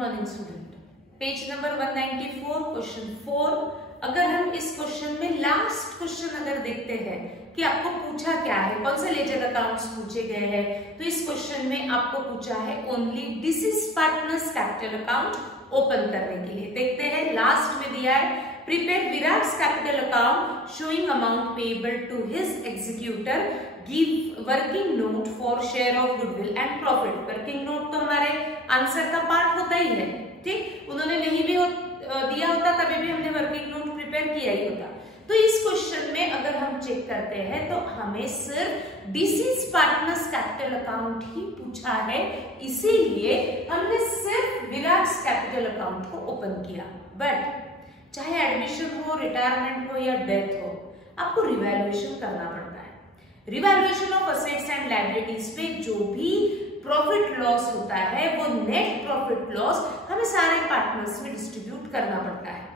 Morning student. Page number 194 question 4। अगर हम इस क्वेश्चन में लास्ट क्वेश्चन अगर देखते हैं कि आपको पूछा क्या है, कौन से लेजर अकाउंट्स पूछे गए हैं, तो इस क्वेश्चन में आपको पूछा है only deceased partner's capital account open करने के लिए। देखते हैं लास्ट में दिया है prepare Virat's capital account showing amount payable to his executor, give working note for share of goodwill and profit. Working note तो हमारे आंसर का पार्ट होता ही है, ठीक। उन्होंने नहीं भी दिया होता तभी भी हमने वर्किंग नोट प्रिपेयर किया ही होता। तो इस क्वेश्चन में अगर हम चेक करते हैं तो हमें सिर्फ डिसीज पार्टनर्स कैपिटल अकाउंट ही पूछा है, इसीलिए हमने सिर्फ विराट्स कैपिटल अकाउंट को ओपन किया। बट चाहे एडमिशन हो, रिटायरमेंट हो या डेथ हो, आपको रिवैल्यूएशन करना पड़ता है। Revaluation of assets and liabilities पे जो भी प्रॉफिट लॉस होता है वो नेट प्रॉफिट लॉस हमें सारे पार्टनर्स में डिस्ट्रीब्यूट करना पड़ता है,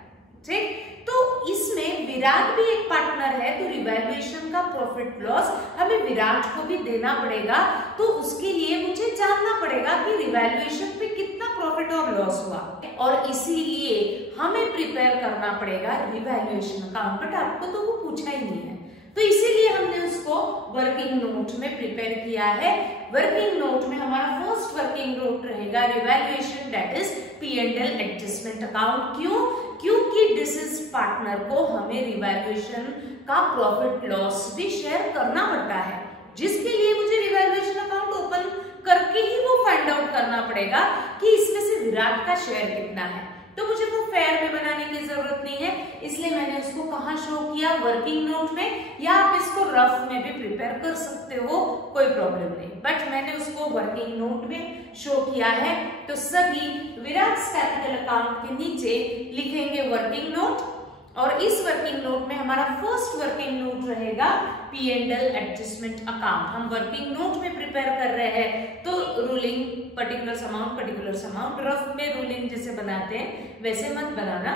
ठीक। तो इसमें विराट भी एक पार्टनर है, तो रिवैल्यूएशन का प्रॉफिट लॉस हमें विराट को भी देना पड़ेगा। तो उसके लिए मुझे जानना पड़ेगा कि रिवैल्यूएशन पे कितना प्रॉफिट और लॉस हुआ, और इसीलिए हमें प्रिपेयर करना पड़ेगा रिवैल्यूएशन अकाउंट। बट आपको तो वो पूछा ही नहीं है, तो इसीलिए हमने उसको वर्किंग नोट में प्रिपेयर किया है। वर्किंग नोट में हमारा फर्स्ट वर्किंग नोट रहेगा revaluation, that is P&L adjustment account. क्यों? क्योंकि डिसीज पार्टनर को हमें रिवैल्यूएशन का प्रॉफिट लॉस भी शेयर करना पड़ता है, जिसके लिए मुझे रिवैल्यूएशन अकाउंट ओपन करके ही वो फाइंड आउट करना पड़ेगा कि इसमें से विराट का शेयर कितना है। तो मुझे वो फेयर में बनाने की जरूरत नहीं है, इसलिए मैंने उसको कहाँ शो किया, वर्किंग नोट में, या आप इसको रफ में भी प्रिपेयर कर सकते हो, कोई प्रॉब्लम नहीं। बट मैंने उसको वर्किंग नोट में शो किया है। तो सभी विराट्स कैपिटल अकाउंट के नीचे लिखेंगे वर्किंग नोट, और इस वर्किंग नोट में हमारा फर्स्ट वर्किंग नोट रहेगा P&L एडजस्टमेंट अकाउंट। हम वर्किंग नोट में प्रिपेयर कर रहे हैं तो रूलिंग पर्टिकुलर अमाउंट रफ में रूलिंग जैसे बनाते हैं वैसे मत बनाना,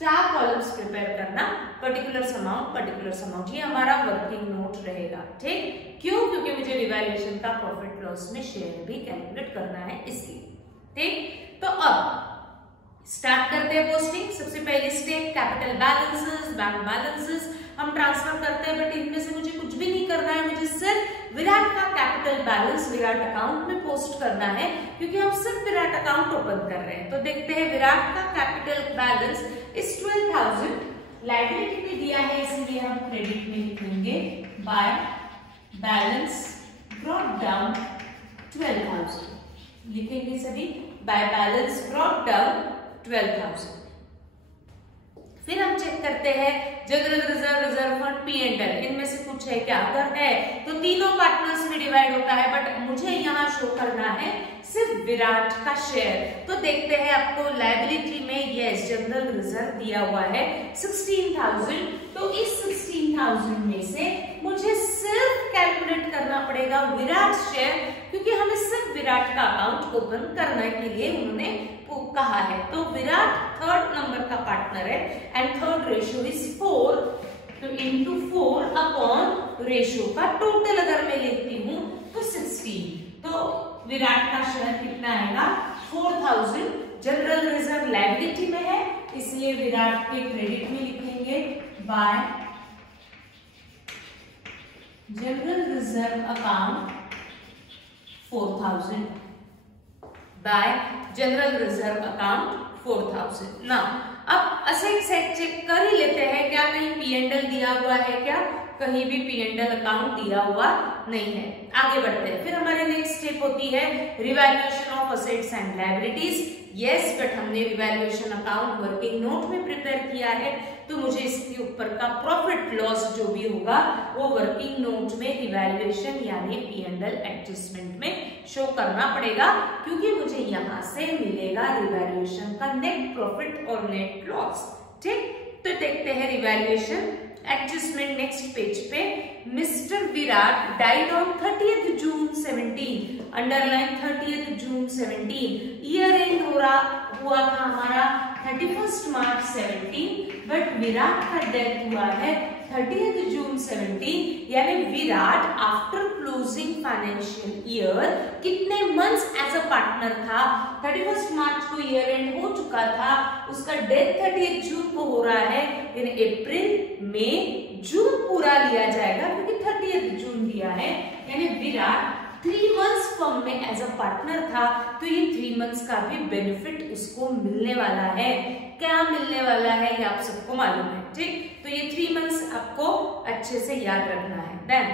4 कॉलम्स प्रिपेयर करना, पर्टिकुलर अमाउंट, ये हमारा वर्किंग नोट रहेगा, ठीक। क्यों? क्योंकि मुझे रिवैल्यूएशन का प्रॉफिट लॉस में शेयर भी कैलकुलेट करना है, इसलिए, ठीक। तो अब स्टार्ट करते हैं पोस्टिंग। सबसे पहली step capital balances, bank balances हम ट्रांसफर करते हैं, बट इनमें से मुझे कुछ भी नहीं करना है, मुझे सिर्फ विराट का कैपिटल बैलेंस विराट अकाउंट में पोस्ट करना है, क्योंकि हम सिर्फ विराट अकाउंट ओपन कर रहे हैं। तो देखते हैं विराट का कैपिटल बैलेंस इस 12,000, लायबिलिटी में दिया है इसलिए हम क्रेडिट में लिखेंगे बाय बैलेंस ब्रॉट डाउन 12,000, लिखेंगे सभी बाय बैलेंस ब्रॉट डाउन 12,000। फिर हम चेक करते हैं जनरल रिजर्व फंड, P&L, इनमें से कुछ है क्या? अगर है तो तीनों पार्टनर्स में डिवाइड होता है, बट मुझे यहाँ शो करना है सिर्फ विराट का शेयर। तो देखते हैं आपको लायबिलिटी में यस जनरल रिजर्व दिया हुआ है 16,000। तो इस 16,000 में से मुझे सिर्फ कैलकुलेट करना पड़ेगा विराट शेयर, क्योंकि हमें सिर्फ विराट का अकाउंट ओपन करने के लिए उन्होंने कहा है। तो विराट 3rd नंबर का पार्टनर है एंड 3rd रेशियो इज 4, तो इनटू 4 अपॉन रेशियो का टोटल अगर मैं लेती हूँ तो 16। तो विराट का शेयर कितना आएगा 4,000। जनरल रिजर्व लायबिलिटी में है इसलिए विराट के क्रेडिट में लिखेंगे bye general reserve account 4,000, bye general reserve account 4,000। ना अब असेट सेट चेक कर ही लेते हैं, क्या कहीं P&L दिया हुआ है क्या? कहीं भी P&L अकाउंट दिया हुआ नहीं है। आगे बढ़ते हैं। फिर हमारे नेक्स्ट स्टेप होती है revaluation of assets and liabilities. Yes, but हमने रिवैल्यूएशन अकाउंट वर्किंग नोट में प्रिपेयर किया है, तो मुझे इसके ऊपर का प्रॉफिट लॉस जो भी होगा वो वर्किंग नोट में रिवैल्यूएशन यानी P&L एडजस्टमेंट में शो करना पड़ेगा, क्योंकि मुझे यहाँ से मिलेगा रिवैल्यूएशन का नेट प्रॉफिट और नेट लॉस, ठीक। तो देखते हैं रिवैल्यूएशन एडजस्टमेंट नेक्स्ट पेज पे। Mister Virat died on 30th June 17, underline 30th June 17। Year and हुआ था हमारा 31 मार्च 17, बट विराट का डेथ हुआ है 30 जून 17, यानी Virat after closing financial year कितने मंथ्स एज अ पार्टनर था? 31 मार्च को ईयर एंड हो चुका था, उसका डेथ 30 जून को हो रहा है, यानी अप्रैल मई जून पूरा लिया जाएगा क्योंकि 30 जून दिया है, यानी विराट 3 मंथ्स फर्म में एज अ पार्टनर था, तो ये 3 मंथ्स का भी बेनिफिट उसको मिलने वाला है। क्या मिलने वाला है ये आप सबको मालूम है, ठीक? तो ये 3 मंथ्स आपको अच्छे से याद रखना है। Then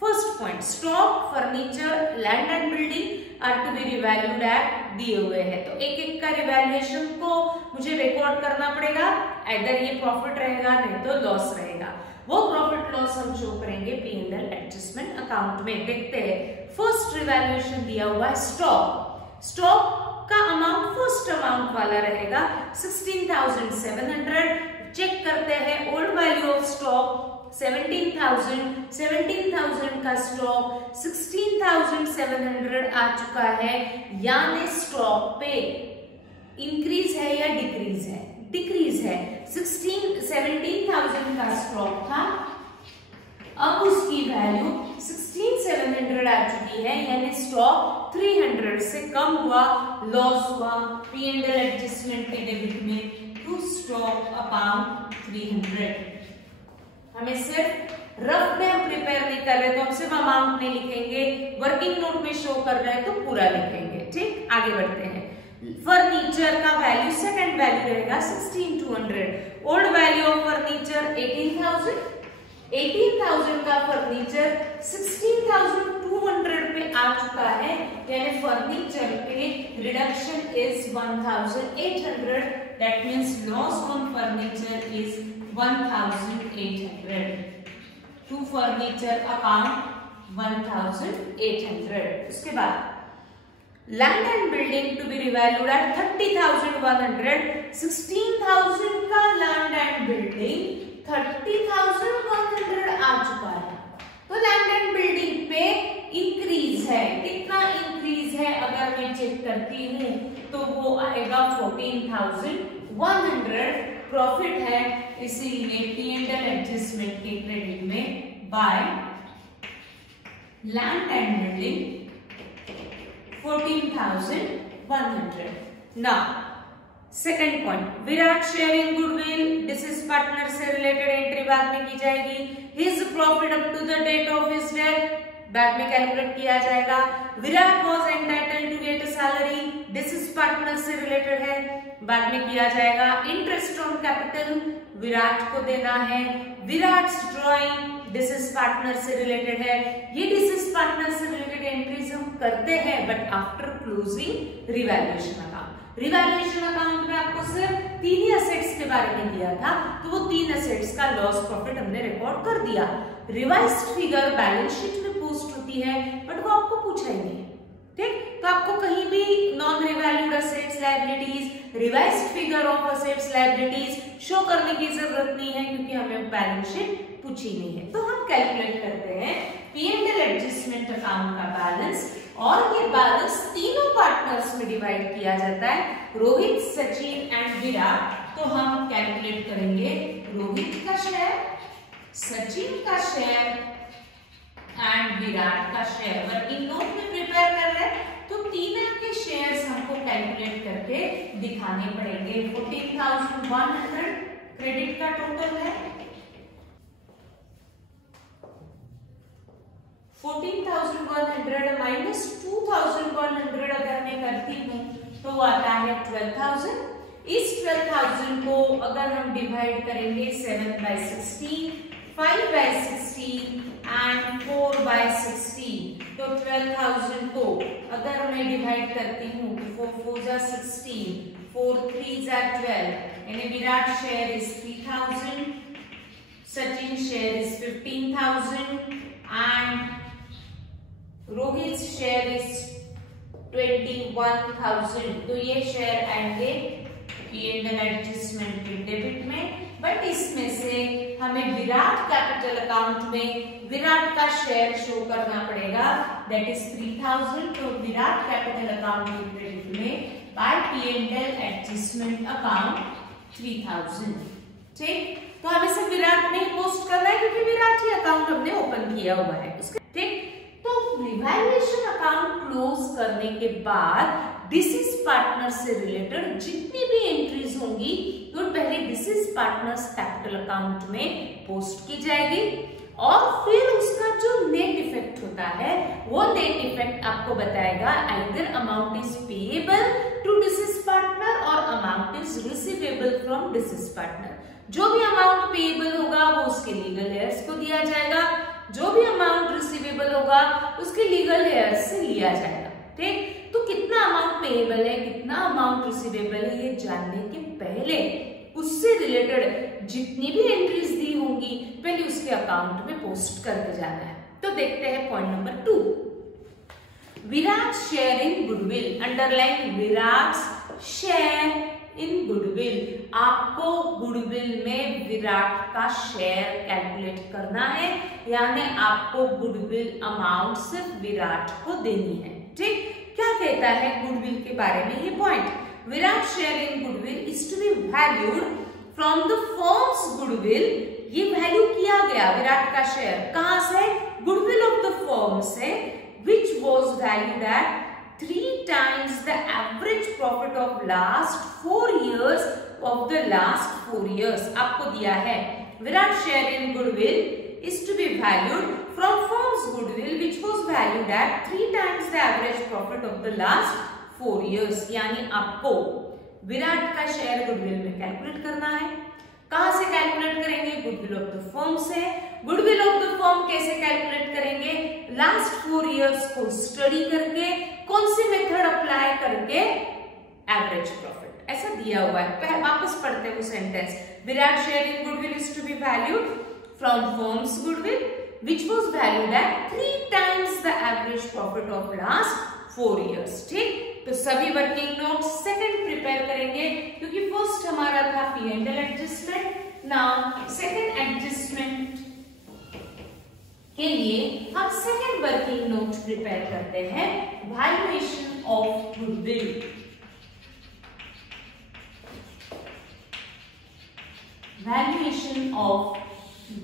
first point, stock, furniture, land and building are to be revalued at दिए हुए हैं, तो एक एक का रिवैल्यूएशन को मुझे रिकॉर्ड करना पड़ेगा, आइदर ये प्रॉफिट रहेगा नहीं तो लॉस रहेगा। वो प्रॉफिट लॉस हम शो करेंगे P&L एडजस्टमेंट अकाउंट में। देखते हैं, फर्स्ट रिवैल्यूएशन दिया हुआ है स्टॉक। स्टॉक का अमाउंट फर्स्ट अमाउंट वाला रहेगा 16,700। चेक करते हैं ओल्ड वैल्यू ऑफ स्टॉक 17,000 का स्टॉक 16,700 आ चुका है, यानी स्टॉक पे इंक्रीज है या डिक्रीज है? डिक्रीज है। 17,000 का स्टॉक था, अब उसकी वैल्यू 16,700 आ चुकी है, यानी स्टॉक 300 से कम हुआ, लॉस हुआ। P&L एडजस्टमेंट के डेबिट में टू स्टॉक अकाउंट 300। हमें सिर्फ रफ में हम प्रिपेयर नहीं कर रहे तो हम सिर्फ अमाउंट नहीं लिखेंगे, वर्किंग नोट में शो कर रहे हैं तो पूरा लिखेंगे, ठीक? आगे बढ़ते हैं। फर्नीचर का वैल्यू सेकंड वैल्यू रहेगा 16,200। Old value of furniture 18,000। 18,000 का फर्नीचर 16,200 पे आ चुका है, यानी फर्नीचर पे reduction is 1,800। That means loss on furniture is 1,800। To furniture account 1,800। उसके बाद land and building to be revalued at 30,100। 16,000 का लैंड एंड बिल्डिंग 30,100 आ चुका है, तो लैंड एंड बिल्डिंग पे इंक्रीज है। कितना इंक्रीज है अगर मैं चेक करती हूँ तो वो आएगा 14,100। प्रॉफिट है, इसीलिए P&L एडजस्टमेंट के क्रेडिट में by land and building 14,100। Now second point, Virat sharing goodwill, this is partner से रिलेटेड एंट्री बाद में की जाएगी। His profit up to the date of his death बाद में कैलकुलेट किया जाएगा। Virat was entitled to get a salary, this is partner से रिलेटेड है, बाद में किया जाएगा। इंटरेस्ट ऑन कैपिटल विराट को देना है। Virat's drawing, this is partner से रिलेटेड है। ये दिस इज पार्टनर से रिलेटेड एंट्रीज हम करते हैं but after closing revaluation account. Revaluation account में आपको सिर्फ 3 ही असेट्स के बारे में दिया था, तो वो 3 असेट्स का लॉस प्रॉफिट हमने रिकॉर्ड कर दिया। रिवाइज्ड फिगर बैलेंस शीट में पोस्ट होती है बट वो आपको पूछा ही नहीं, ठीक? तो आपको कहीं भी non revalued assets liabilities, revised figure of assets liabilities show करने की जरूरत नहीं है क्योंकि हमें बैलेंस शीट पूछी नहीं है। तो हम कैलकुलेट करते हैं P&L एडजस्टमेंट अकाउंट का बैलेंस, और ये बैलेंस तीनों पार्टनर्स में डिवाइड किया जाता है, रोहित, सचिन एंड विराट। तो हम कैलकुलेट करेंगे रोहित का शेयर, सचिन का शेयर एंड विराट का शेयर। वर्किंग नोट में प्रिपेयर कर रहे हैं तो तीनों के शेयर्स हमको कैलकुलेट करके दिखाने पड़ेंगे। 14,100 क्रेडिट का टोटल है, 14,100 माइनस 2,100 अगर मैं करती हूँ तो आता है 12,000। इस 12,000 को अगर हम डिवाइड करेंगे 7/16, 5/16 एंड 4/16, तो 12,000 को अगर मैं डिवाइड करती हूँ तो 4 4 जा 16, 4 3 जा 12, यानी Virat share is 3,000, Sachin share is 15,000 and Rohit share is 21,000। तो ये शेयर आएंगे P&L एडजस्टमेंट के डेबिट में, बट इसमें से हमें विराट कैपिटल अकाउंट में विराट का शेयर शो करना पड़ेगा, दैट इज 3,000। तो विराट कैपिटल अकाउंट के क्रेडिट में बाय P&L एडजस्टमेंट अकाउंट 3000। ठीक, तो हमें सिर्फ विराट में पोस्ट करना है क्योंकि विराट ही अकाउंट हमने ओपन किया हुआ है उसके। ठीक, तो रिवैल्यूएशन अकाउंट क्लोज करने के बाद डिसीज पार्टनर से रिलेटेड जितनी भी एंट्रीज होंगी तो पहले डिसीज पार्टनर्स कैपिटल अकाउंट में पोस्ट की जाएगी और फिर उसका जो नेट इफेक्ट होता है वो नेट इफेक्ट आपको बताएगा either amount is payable to deceased partner और amount is receivable from deceased partner. जो भी अमाउंट पेएबल होगा वो उसके लीगल हेयर्स को दिया जाएगा, जो भी अमाउंट रिसीवेबल होगा उसके लीगल हेयर्स से लिया जाएगा। ठीक, तो कितना अमाउंट पेएबल है कितना अमाउंट रिसीवेबल है ये जानने के पहले उससे रिलेटेड जितनी भी एंट्रीज दी होंगी पहले उसके अकाउंट में पोस्ट करके जाना है। तो देखते हैं point number 2, Virat share in goodwill. Underline Virat share in goodwill. आपको गुडविल में विराट का शेयर कैलकुलेट करना है, यानी आपको गुडविल अमाउंट सिर्फ विराट को देनी है। ठीक, क्या कहता है गुडविल के बारे में ये point, Virat share in goodwill is to be valued from the firm's goodwill. ये वैल्यू किया गया विराट का शेयर कहां से, गुडविल ऑफ द फर्म से, which was valued at 3 times the average profit of last 4 years of the last 4 years। आपको दिया है Virat share in goodwill is to be valued from firm's goodwill which was valued at 3 times the average profit of the last 4 years। यानी आपको विराट का share goodwill में calculate करना है। कहां से कैलकुलेट करेंगे, गुडविल ऑफ द फर्म से। गुडविल ऑफ द फर्म कैसे कैलकुलेट करेंगे, लास्ट 4 इयर्स को स्टडी करके कौन सी मेथड अप्लाई करके, एवरेज प्रॉफिट ऐसा दिया हुआ है। वापस पढ़ते हैं वो sentence, Virat share in goodwill is to be valued from firm's goodwill which was valued at 3 times the average profit of last 4 years। ठीक, तो सभी वर्किंग नोट्स सेकंड प्रिपेयर करेंगे क्योंकि फर्स्ट हमारा था P&L adjustment. Now second adjustment के लिए हम सेकंड वर्किंग नोट प्रिपेयर करते हैं, valuation of goodwill. Valuation of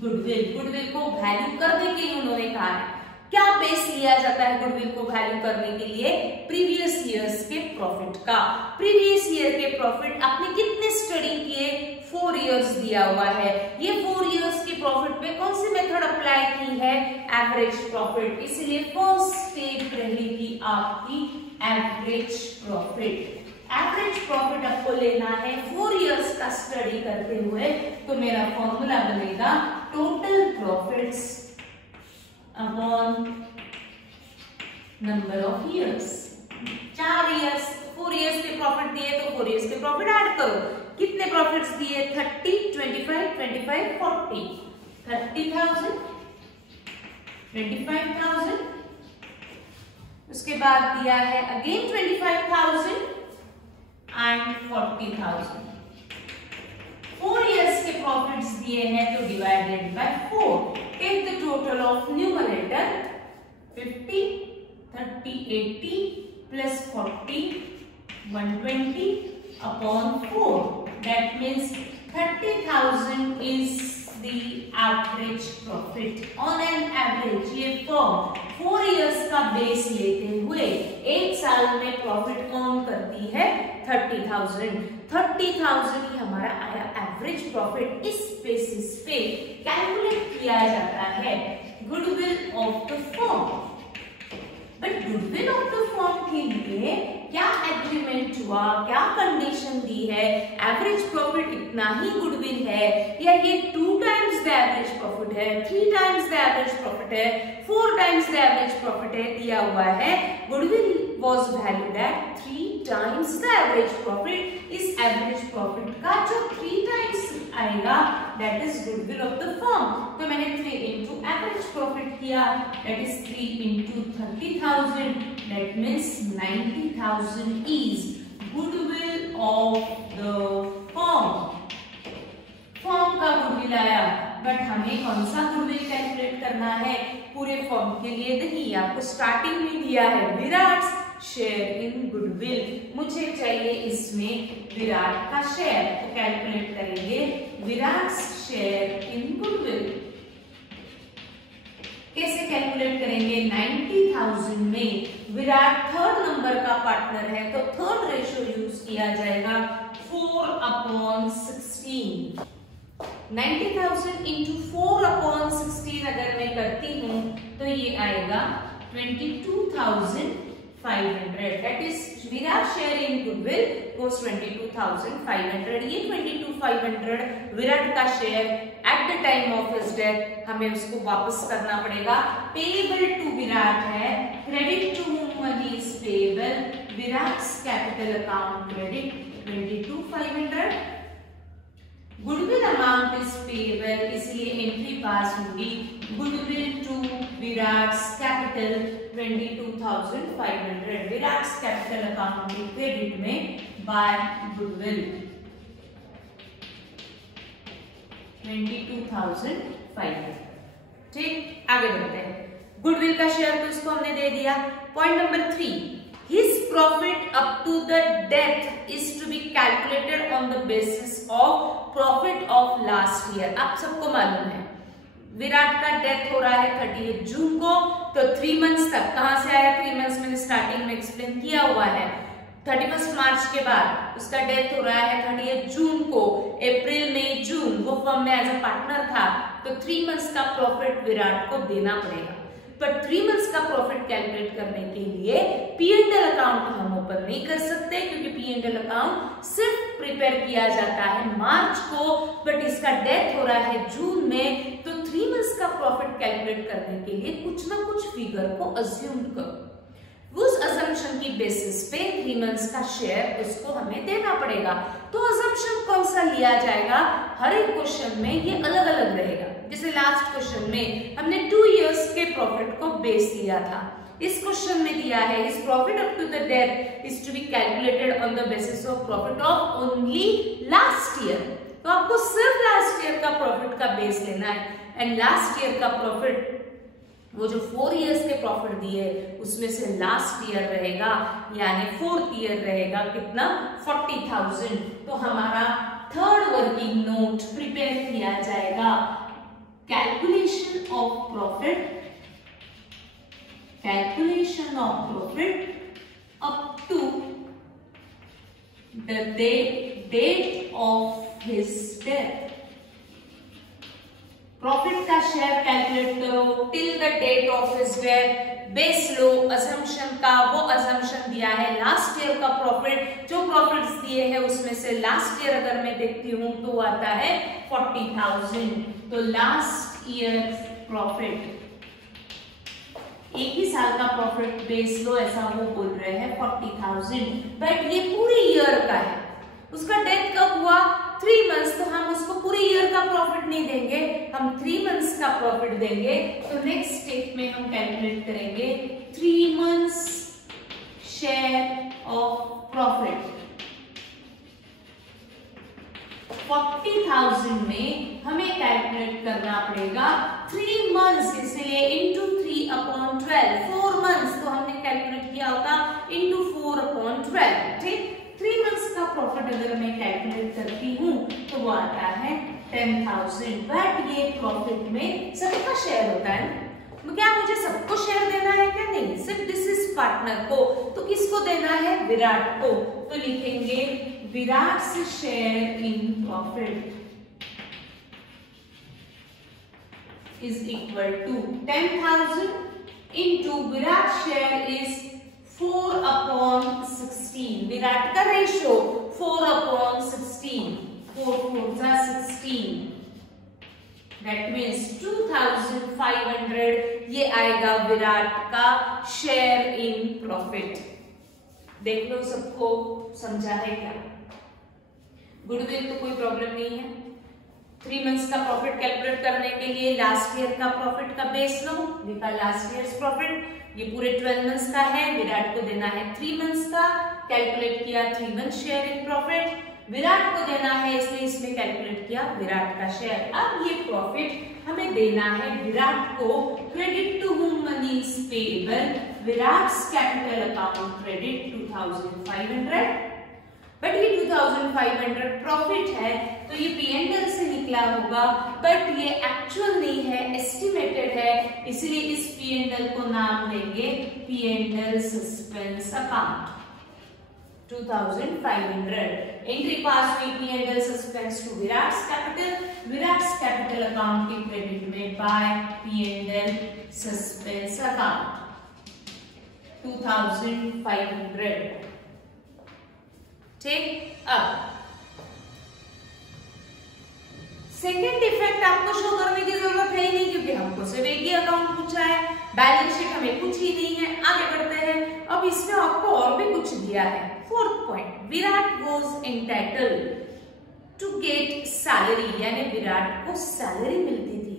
goodwill, goodwill को वैल्यू करने के लिए उन्होंने कहा है क्या बेस लिया जाता है गुडविल को वैल्यू करने के लिए, प्रीवियस ईयर्स के प्रॉफिट का। प्रीवियस ईयर के प्रॉफिट आपने कितने स्टडी किए, 4 इयर्स दिया हुआ है। ये 4 इयर्स के प्रॉफिट पे कौन सी मेथड अप्लाई की है, एवरेज प्रॉफिट। इसलिए फर्स्ट स्टेप रहेगी आपकी एवरेज प्रॉफिट। एवरेज प्रॉफिट आपको लेना है 4 इयर्स का स्टडी करते हुए, तो मेरा फॉर्मूला बनेगा total profits upon number of years. 4 years, 4 years के प्रॉफिट दिए तो 4 इयर्स के प्रॉफिट ऐड करो। कितने प्रॉफिट्स दिए, 30, 25, 25, 40, 30,000, 25,000। उसके बाद दिया है अगेन 25,000 एंड 40,000। 4 इयर्स के प्रॉफिट्स दिए हैं तो divided by 4। Take the total of numerator 50, 30, 80 plus 40, 120 upon 4। That means 30,000 is the average profit on an average। ये फर्म 4 इयर्स का बेस लेते हुए 1 साल में प्रॉफिट कौन करती है, 30,000। 30,000 ही हमारा आया एवरेज प्रॉफिट। इस बेसिस पे कैलकुलेट किया जाता है goodwill of the firm. But goodwill of the firm के लिए क्या एग्रीमेंट हुआ, क्या कंडीशन दी है, एवरेज प्रॉफिट इतना ही गुडविल है या ये 2 टाइम्स द एवरेज प्रॉफिट है, 3 टाइम्स द एवरेज प्रॉफिट है, 4 टाइम्स द एवरेज प्रॉफिट है, दिया हुआ है goodwill was valued at 3 times the average profit। इस एवरेज प्रॉफिट का जो 3 टाइम्स आएगा that is goodwill of the firm। तो मैंने 3 into average profit किया, that is 3 into 30,000, that means 90,000 is goodwill of the firm। Firm का goodwill आया, but हमें कौन सा गुडविल कैलकुलेट करना है, पूरे फर्म के लिए नहीं, आपको स्टार्टिंग में दिया है विराट शेयर इन गुडविल, मुझे चाहिए इसमें विराट का शेयर, तो कैलकुलेट करेंगे विराट शेयर इन गुडविल। कैसे कैलकुलेट करेंगे? 90,000 में विराट थर्ड नंबर का पार्टनर है तो थर्ड रेशो यूज किया जाएगा 4/16। 90,000 इंटू 4/16 अगर मैं करती हूं तो ये आएगा 22,500। That is Virat share in goodwill was 22,500। ये 22,500 विराट का share at the time of his death हमें उसको वापस करना पड़ेगा। पेएबल टू विराट है, credit to whom money is payable, Virat's capital account credit 22,500। Goodwill amount is payable, इसलिए एंट्री पास होगी goodwill to Virat's capital 22,500। Virat's capital account के क्रेडिट में बाय गुडविल 22,500। ठीक, आगे बढ़ते हैं। गुडविल का शेयर तो इसको हमने दे दिया। Point number 3, His profit up to the death is to be calculated on the basis of profit of last year। आप सबको मालूम है विराट का डेथ हो रहा है 30 जून को, तो 3 मंथ्स तक कहां से आया? 3 मंथ्स मैंने स्टार्टिंग में एक्सप्लेन किया हुआ है। 31 मार्च के बाद उसका डेथ हो रहा है 30 जून को। अप्रैल मई जून वो फर्म में एज अ पार्टनर था, तो 3 मंथ्स का प्रॉफिट विराट को देना पड़ेगा। पर 3 मंथ्स का प्रॉफिट कैलकुलेट करने के लिए P&L अकाउंट हम ओपन नहीं कर सकते, क्योंकि P&L अकाउंट सिर्फ प्रिपेयर किया जाता है मार्च को, बट इसका डेथ हो रहा है जून में, तो 3 मंथ्स का प्रॉफिट कैलकुलेट करने के लिए कुछ ना कुछ फिगर को अज्यूम करो। उस अजम्पशन की बेसिस पे 3 मंथ्स का शेयर उसको हमें देना पड़ेगा। तो अजम्पशन कौन सा लिया जाएगा? हर एक क्वेश्चन में ये अलग अलग रहेगा। जैसे लास्ट क्वेश्चन में हमने 2 इयर्स के प्रॉफिट को बेस लिया था, इस क्वेश्चन में दिया है इस profit up to the death is to be calculated on the basis of profit of only last year. तो आपको सिर्फ लास्ट ईयर का प्रॉफिट का बेस लेना है, एंड लास्ट ईयर का प्रॉफिट वो जो 4 इयर्स के प्रॉफिट दिए उसमें से लास्ट ईयर रहेगा, यानी 4th ईयर रहेगा कितना? 40,000। तो हमारा थर्ड वर्किंग नोट प्रिपेयर किया जाएगा। Calculation of profit up to the date of his death. Profit का शेयर कैलकुलेट करो till the date of his death. Base लो अजम्पशन का, वो अजम्पशन दिया है लास्ट ईयर का प्रॉफिट। जो प्रॉफिट्स दिए हैं उसमें से लास्ट ईयर अगर मैं देखती हूं तो आता है 40,000। तो लास्ट ईयर प्रॉफिट, एक ही साल का प्रॉफिट बेस लो, ऐसा वो बोल रहे हैं 40,000, बट ये पूरे ईयर का है। उसका डेथ कब हुआ? 3 मंथ्स, तो हम उसको पूरे ईयर का प्रॉफिट नहीं देंगे, हम 3 मंथ्स का प्रॉफिट देंगे। तो नेक्स्ट स्टेप में हम कैलकुलेट करेंगे 3 मंथ्स शेयर ऑफ प्रॉफिट। 40,000 में हमें कैलकुलेट करना पड़ेगा 3 मंथ्स, इसलिए इंटू 3/12, 4 मंथ्स, तो हमने कैलकुलेट किया होता इंटू 4/12। ठीक, 3 मंथ्स का प्रॉफिट अगर मैं कैलकुलेट करती हूँ तो वो आता है 10,000। बट ये प्रॉफिट में सबका शेयर होता है, क्या मुझे सबको शेयर देना है? क्या नहीं, सिर्फ डिसीज पार्टनर को। तो किसको देना है? विराट को। तो लिखेंगे Virat share in profit is equal to 10,000 into Virat share is 4/16। Virat का रेशो 4/16, 4 4 16, दैट मीन्स 2,500। ये आएगा विराट का शेयर इन प्रॉफिट। देख लो सबको समझा है क्या? गुडविल तो कोई प्रॉब्लम नहीं है। 3 मंथ्स का प्रॉफिट कैलकुलेट करने के लिए लास्ट ईयर का प्रॉफिट का बेस लो, लिखा लास्ट ईयर्स प्रॉफिट, ये पूरे 12 मंथ्स का है, विराट को देना है 3 मंथ्स का, कैलकुलेट किया 3 month share in profit, Virat को देना है इसलिए इसमें कैलकुलेट किया विराट का शेयर। अब ये प्रॉफिट हमें देना है विराट को, credit to whom money is payable, Virat's capital account credit 2500, but ये 2500 प्रॉफिट है तो ये P&L से निकला होगा, बट ये एक्चुअल नहीं है, एस्टिमेटेड है, इसलिए इस P&L को नाम देंगे P&L suspense account 2500। Entry pass हुई P&L suspense to Virat's capital account के क्रेडिट में बाय P&L सस्पेंस अकाउंट 2500। ठीक, अब सेकेंड इफेक्ट आपको शो करने की जरूरत है ही नहीं, क्योंकि हमको सिर्फ एक ही अकाउंट पूछा है, बैलेंस शीट हमें कुछ ही नहीं है। आगे बढ़ते हैं, अब इसमें आपको और भी कुछ दिया है। Fourth point, Virat was entitled to get salary, यानी विराट को सैलरी मिलती थी।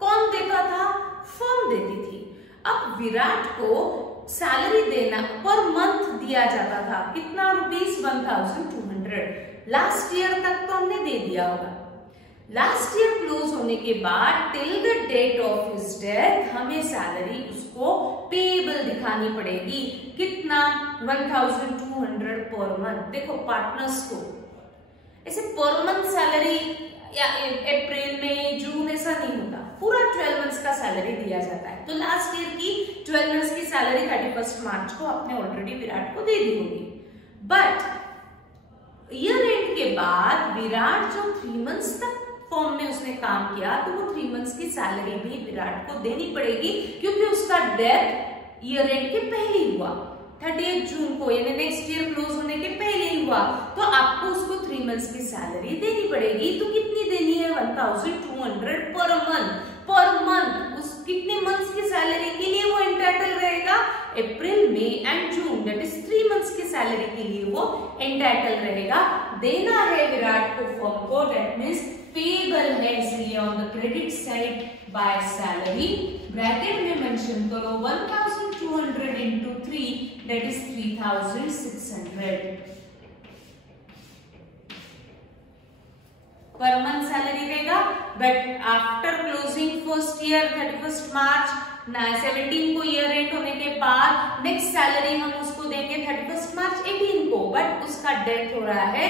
कौन देता था? फर्म देती थी। अब विराट को सैलरी देना पर मंथ दिया जाता था, कितना? ₹1200। लास्ट ईयर तक तो हमने दे दिया होगा। लास्ट ईयर क्लोज होने के बाद till the date of his death हमें सैलरी उसको पेएबल दिखानी पड़ेगी। कितना? 1200 पर मंथ। देखो पार्टनर्स को ऐसे पर मंथ सैलरी या अप्रैल में जून ऐसा नहीं होता, पूरा 12 मंथ्स का सैलरी दिया जाता है। तो लास्ट ईयर की 12 मंथ्स की सैलरी 31 मार्च को आपने ऑलरेडी विराट को दे दी होगी, बट ईयर एंड के बाद विराट जो 3 मंथ्स तक फॉर्म में उसने काम किया तो वो 3 मंथ्स की सैलरी भी विराट को देनी पड़ेगी, क्योंकि उसका डेथ ईयर एंड के पहले ही हुआ, 30 जून को, यानी नेक्स्ट ईयर क्लोज होने के पहले ही हुआ। तो आपको उसको 3 मंथ्स की सैलरी देनी पड़ेगी। तो कितनी देनी है? 1200 पर मंथ। उस कितने मंथ्स की सैलरी के लिए वो एंटाइटल रहेगा? April, May and June, that is 3 months की सैलरी के लिए वो एंटाइटल रहेगा। देना है विराट को फॉर्म को, दैट मीन्स पेएबल है, इसलिए on the credit side by salary bracket में मेंशन करो 1200 into 3, that is 3600 पर मंथ सैलरी देगा। But after closing first year 31 March 17 को ईयर एंड होने के बाद नेक्स्ट सैलरी हम उसको देंगे 31 मार्च 18 को, बट उसका डेथ हो रहा है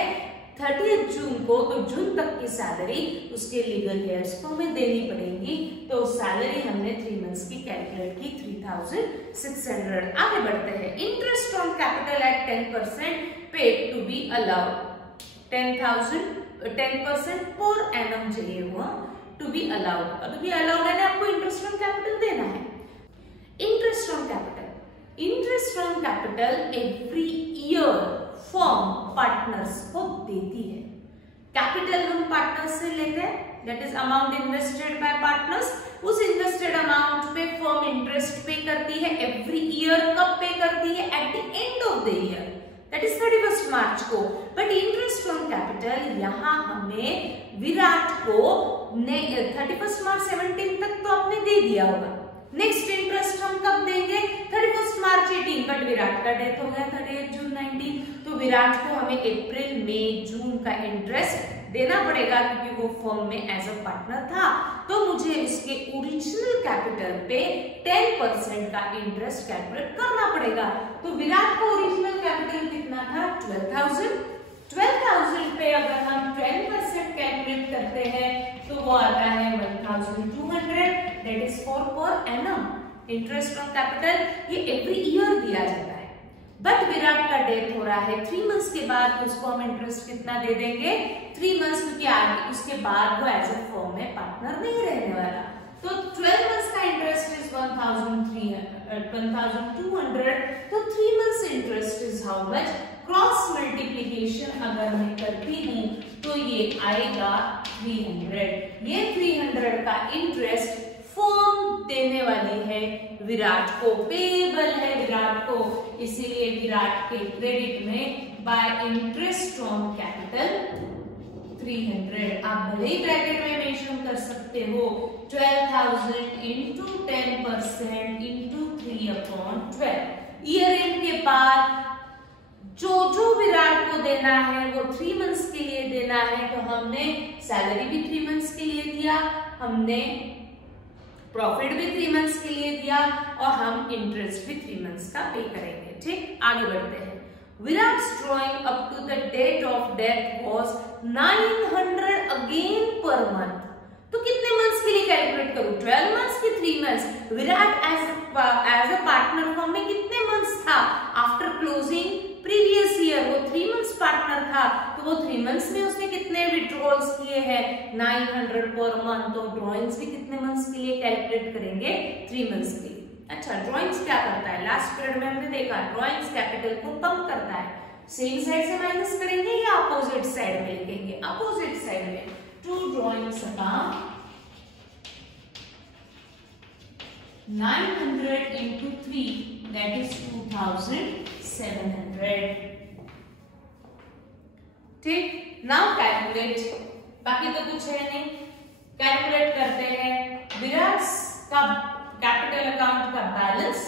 30 जून को, तो जून तक की सैलरी उसके लीगल हेयर्स को हमें देनी पड़ेगी। तो सैलरी हमने 3 मंथ्स की कैलकुलेट की 3600। आगे बढ़ते हैं, interest on capital at 10% paid to be allowed. 10% per annum चाहिए हुआ टू बी अलाउड, तो बी अलाउड है, आपको इंटरेस्ट ऑन कैपिटल देना है। Interest on capital every year firm partners को देती है। कैपिटल हम पार्टनर्स से लेते हैं, that is amount invested by partners. उस इन्वेस्टेड अमाउंट पे फर्म इंटरेस्ट पे करती है एवरी ईयर। कब पे करती है? At the end of the year, that is 31 मार्च को। बट इंटरेस्ट ऑन कैपिटल यहाँ हमें विराट को 31 मार्च 17 तक तो आपने दे दिया होगा। नेक्स्ट इंटरेस्ट हम कब देंगे? 31 मार्च 18, बट विराट का डेथ हो गया 30 जून 19, तो विराट को हमें अप्रैल, मई, जून का इंटरेस्ट देना पड़ेगा, क्योंकि वो फर्म में एज अ पार्टनर था। तो मुझे उसके ओरिजिनल कैपिटल पे 10% का इंटरेस्ट कैलकुलेट करना पड़ेगा। तो विराट का ओरिजिनल कैपिटल कितना था? 12,000 पे अगर हम 12% कैलकुलेट करते हैं तो वो आता है 1,200, that is for per annum. Interest on capital ये एवरी ईयर दिया जाता है, बट विराट का डेथ हो रहा है 3 मंथ्स के बाद, तो उसको हम इंटरेस्ट कितना दे देंगे? 3 मंथ्स, क्योंकि आगे उसके बाद वो एज अ फर्म में पार्टनर नहीं रहने वाला। तो 12 मंथ्स का इंटरेस्ट इज 1,200, तो 3 months interest is how much? Cross multiplication अगर मैं करती हूँ तो ये आएगा 300। ये 300 का इंटरेस्ट फर्म देने वाली है विराट को, पेएबल है विराट को, इसीलिए विराट के क्रेडिट में बाय इंटरेस्ट ऑन कैपिटल 300। आप भले ही ब्रैकेट में मेंशन कर सकते हो 12,000 into 10% into 3/12। ईयर एंड के बाद जो विराट को देना है वो 3 मंथ्स के लिए देना है, तो हमने सैलरी भी 3 मंथ्स के लिए दिया, हमने प्रॉफिट भी 3 मंथ्स के लिए दिया और हम इंटरेस्ट भी 3 मंथ्स का पे करेंगे। ठीक, आगे बढ़ते हैं। Virat's drawing up to the date of death was 900 again per month. तो कितने मंथ्स के लिए कैलकुलेट करूं? 12 मंथ्स की 3 months? Virat as a partner firm में कितने मंथ्स था आफ्टर क्लोजिंग प्रीवियस ईयर? वो 3 मंथ्स पार्टनर था, तो वो 3 मंथ्स में उसने कितने विड्रॉल्स किए हैं? 900 पर मंथ। तो ड्रॉइंग्स भी कितने मंथ्स के लिए कैलकुलेट करेंगे? 3 मंथ्स के लिए। अच्छा, ड्रॉइंग्स क्या करता है? लास्ट पीरियड में हमने देखा ड्रॉइंग्स कैपिटल को कम करता है। सेम साइड से माइनस करेंगे या अपोजिट साइड में लिखेंगे? अपोजिट साइड में। To drawings account 900 into 3 that is 2700। ठीक, नाउ कैलकुलेट। बाकी तो कुछ है नहीं, कैलकुलेट करते हैं विराट्स का कैपिटल अकाउंट का बैलेंस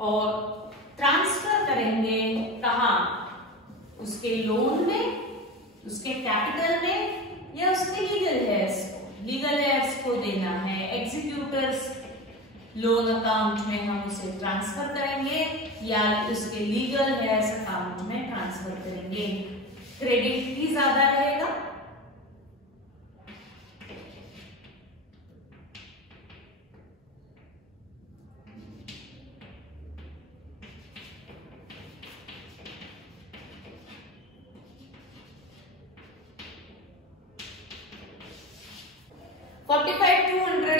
और ट्रांसफर करेंगे कहां? उसके लोन में, उसके कैपिटल में, या उसके लीगल हेयर्स को? लीगल हेयर्स को देना है। एग्जीक्यूटर्स लोन अकाउंट में हम उसे ट्रांसफर करेंगे या उसके लीगल हेयर्स अकाउंट में ट्रांसफर करेंगे। क्रेडिट भी ज्यादा रहेगा।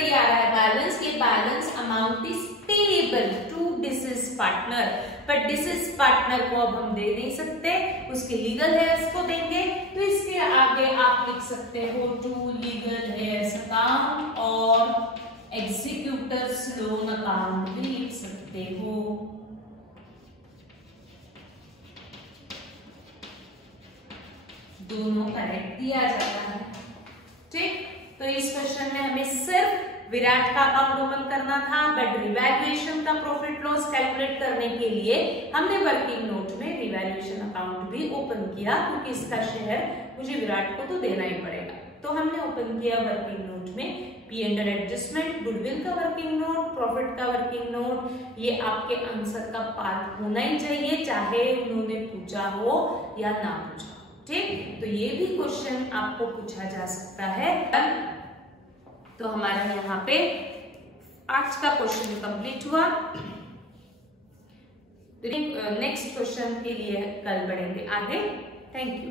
ये आ रहा है बैलेंस। ये balance amount is payable to deceased partner, पर डिसीज पार्टनर को अब हम दे नहीं सकते, उसके लीगल हेयर्स को देंगे। तो इसके आगे आप लिख सकते हो टू लीगल हेयर्स अकाउंट और एग्जीक्यूटर्स लोन अकाउंट भी लिख सकते हो। दोनों करेक्ट दिया जाता है। ठीक, तो इस क्वेश्चन में हमें सिर्फ विराट का अकाउंट ओपन करना था, बट रिवैल्यूएशन का प्रॉफिट लॉस कैलकुलेट करने के लिए हमने वर्किंग नोट में रिवैल्यूएशन अकाउंट भी ओपन किया, क्योंकि इसका शेयर मुझे विराट को तो देना ही पड़ेगा। तो हमने ओपन किया वर्किंग नोट में P&L एडजस्टमेंट, गुडविल का वर्किंग नोट, प्रॉफिट का वर्किंग नोट। ये आपके आंसर का पार्ट होना ही चाहिए, चाहे उन्होंने पूछा हो या ना पूछा। ठीक, तो ये भी क्वेश्चन आपको पूछा जा सकता है। तो हमारा यहाँ पे आज का क्वेश्चन कंप्लीट हुआ। नेक्स्ट क्वेश्चन के लिए कल बढ़ेंगे आगे। Thank you.